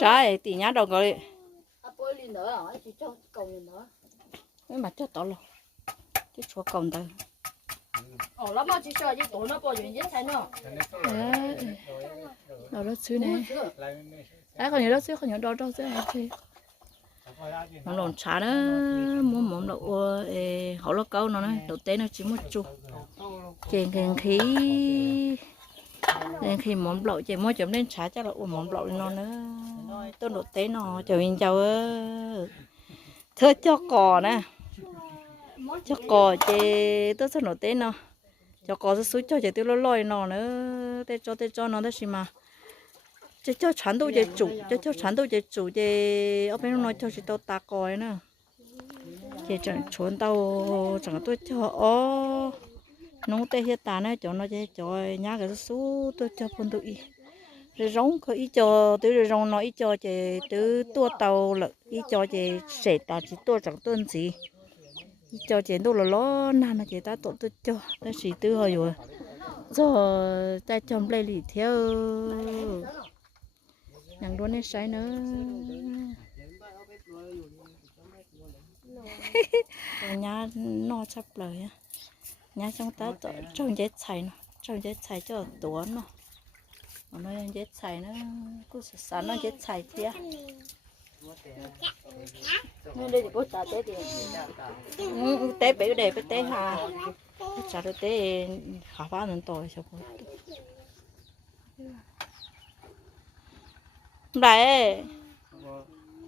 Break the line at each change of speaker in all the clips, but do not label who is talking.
sai thì nhá đầu rồi cho cầu cái mặt cho tỏ luôn cái chỗ còng tới ồ lắm mà chỉ cho chỉ tổ nó bôi chuyện gì sai nữa đầu đó xứ này. à còn nhiều đó xứ còn nhiều đó đó xứ này thì. Nó lộn chả đó. Muốn muốn là ua họ lo câu nó này. Đầu tiên nó chỉ một chút. Chèn kèn khí nên khi món lộ chị mua chấm lên xá chắc là uống món lộ nó nữa tôi đầu tế nó chờ mình chào thưa cho cò nè. Cho cò chị tôi sẽ nổ tế nó. Cho cò sẽ xuống cho chị tôi lôi lôi nó nữa. Để cho để cho nó đó xí mà. Cho cho chán đâu chị chủ cho cho chán đâu chị chủ chị ở bên nó cho chị tôi ta coi nữa chị chẳng trốn tao, chẳng tôi cho. ó nông tê hết tại này cho nó chơi chơi nhá cái số tôi cho phân tôi rồi rong có ý cho tôi rồi rong nó ý cho chơi từ tua tàu là ý cho chơi sệt ta chỉ tua chẳng tuân gì ý cho chơi đâu là lo na là chơi ta tổ tôi cho ta chỉ tư hồi rồi rồi ta chồng lấy lì theo nhằng đuôi này sai nữa nhà nó sắp lời á nhà trong ta tổ trong dễ xài nó trong dễ xài cho tổ nó mà nó dễ xài nó cứ sợ nó dễ xài thế nên đây thì bố trả tế thì tế bé để bé tế hà. Trả được tế khá phá nên tội sao bố đây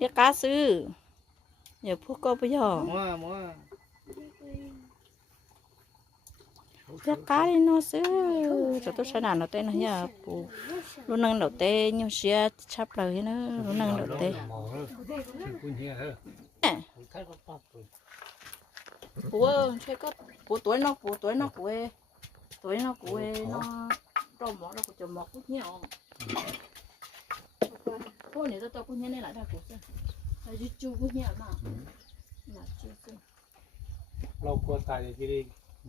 cái cá sư giờ phút có bây giờ giá cá đi, nó xứ cho tôi sẽ nào nó tên là nhà phụ luôn nâng đầu tê nhưng xe chắp lời nó luôn nâng đầu tê. Phụ ơi, chơi cấp phụ tuổi nó phụ tuổi nó phụ tuổi nó phụ nó trong mỏ nó cũng mỏ cũng nhiều phụ này tôi cũng nhớ lại ra phụ chứ là chú cũng nhiều mà. Là chú lâu qua tại cái gì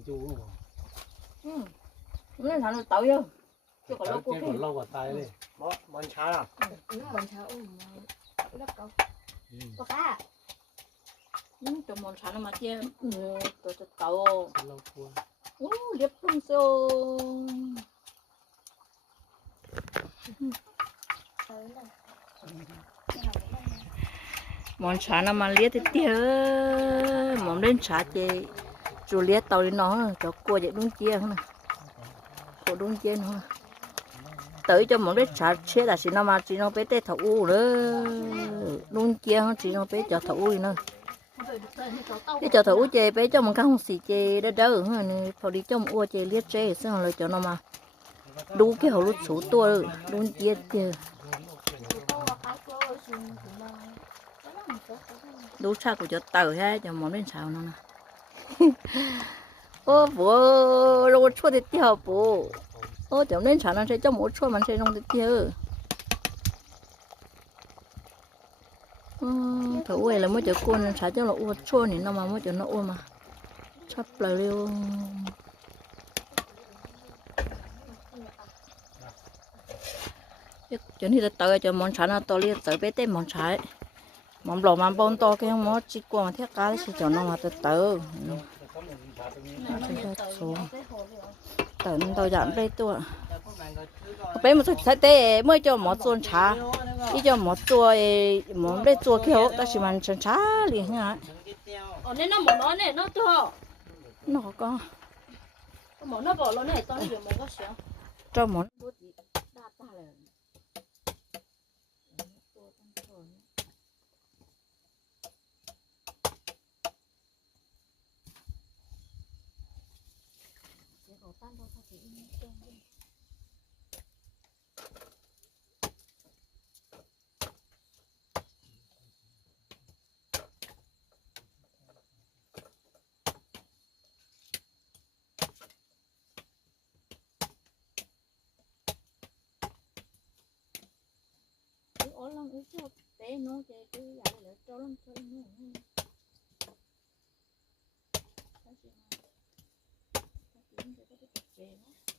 chú cũng ตายจะได้จูง ừ nó thằng nó tao vô chứ còn เรา lâu เก็ cô บ kia เราก็ตายเลย บ่มันช้าอ่ะ nhưng mà sao ôi mà lắp cầu อืม có cá ừ cho món sáng mà chia ừ tôi tôi tao เรากลัว ừ liếp luôn sao món sáng mà liếp thì tiếc món lên sáng thì chú lia tàu đi nó, cho cua vậy đúng chia không nè cua đúng chia nữa. Tới cho một lên chả chia là chỉ nó mà, chỉ nó bé tê thấu u nữa. Đúng chia không chỉ nó bé cho thấu u nữa cái cho thấu chê bé cho một cái không xì chê đỡ đỡ hơn này. Đi cho một u chê liết chê xong rồi cho nó mà. Đủ cái hậu lúc số tua đúng chia chưa đủ sao của cho tờ ha, cho món bên sao nó nè ô bố rồi chua thì tiêu bố ô cho lên xào nó sẽ cho mỗi chua mình sẽ nông thì tiêu thử quay là mới cho con xả cho nó uo chua thì nó mà mới cho nó uo mà sắp lời liêu cho nên là tờ cho món xả nó to liệt tới bé tên món xả món lẩu mà bông to cái món chỉ qua mà thiết cá thì cho nó mà từ từ nó tao giảm đây tua bé một chút thấy tê mới cho món xuân trà đi cho món chua món đây chua kiểu ta chỉ mang chân trà liền hả ở nên nó một nó này nó cho nó có. Một nó bỏ nó này tao đi một cái xíu cho món ở lăng ít cho té nó chạy cái dạng là cho lăng chơi nó nó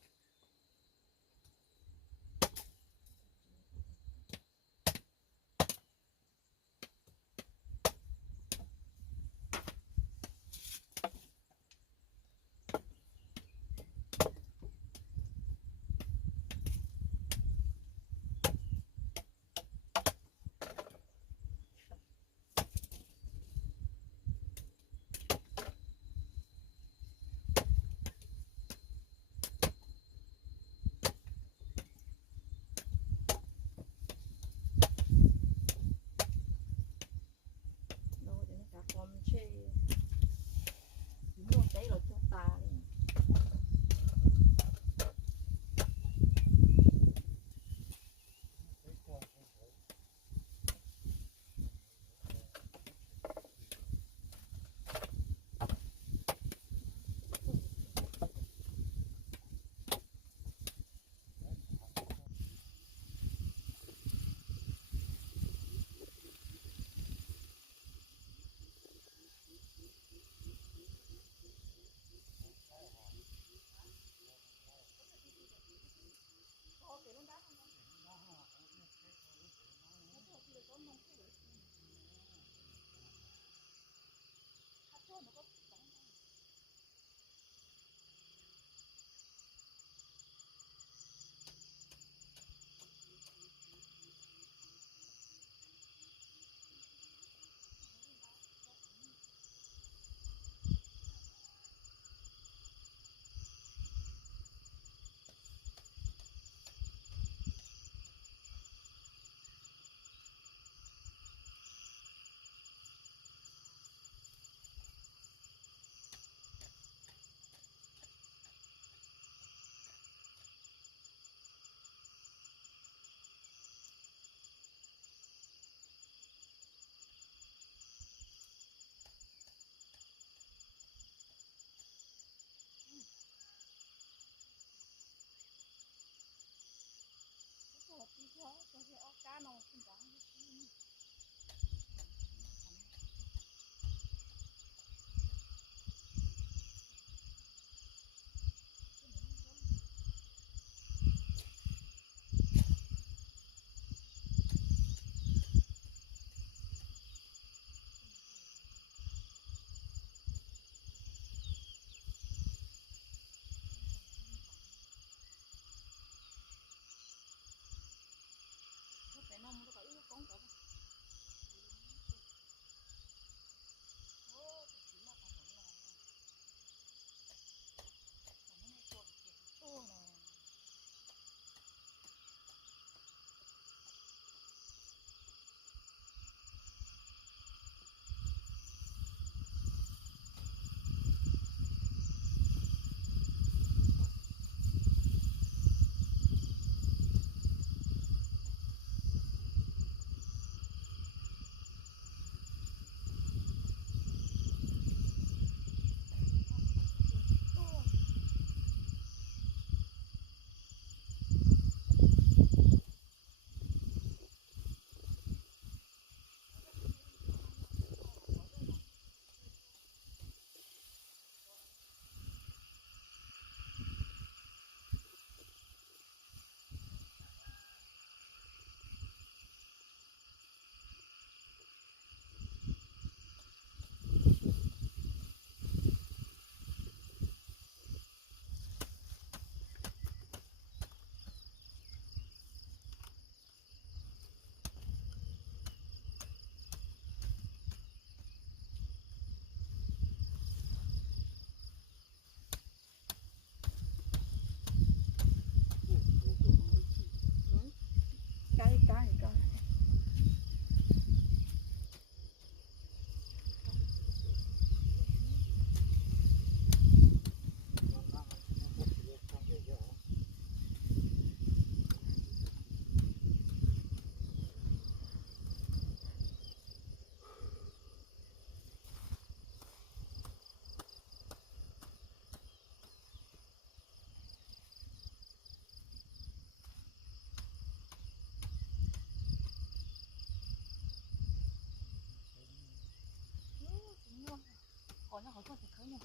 khỏi có thể khởi nhau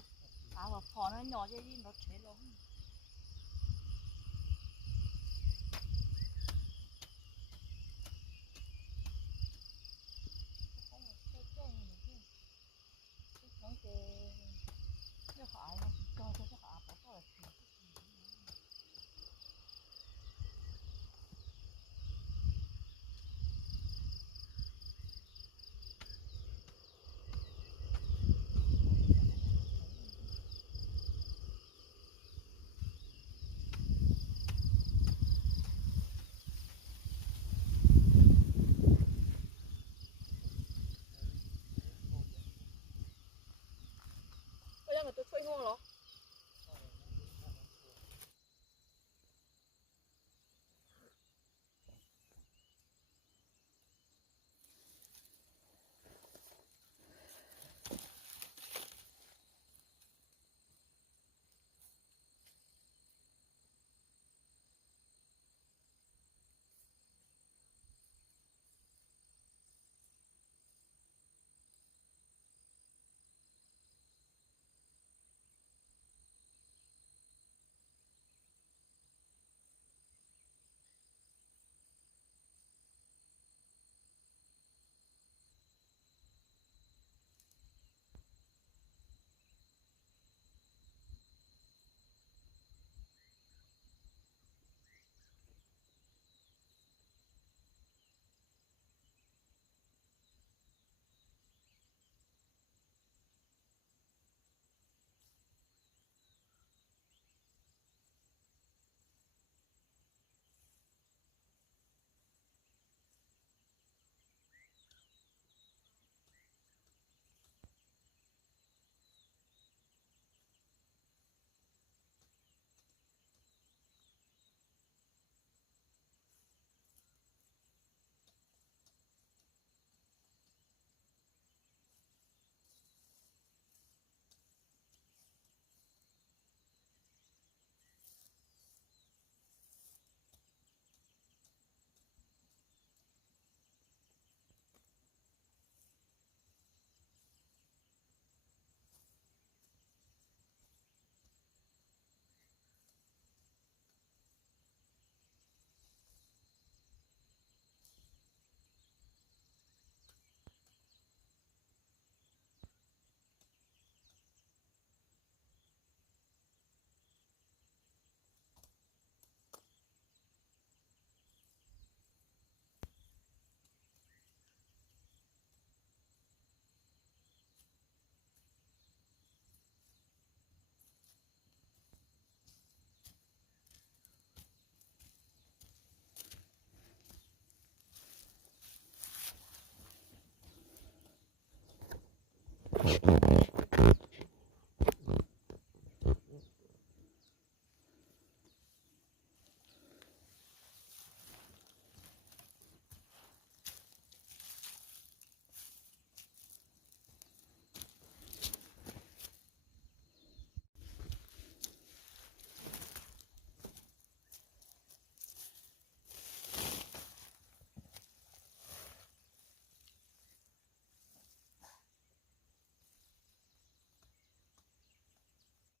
à và phò nó nhỏ dây đi nó chế luôn nó Mm-hmm.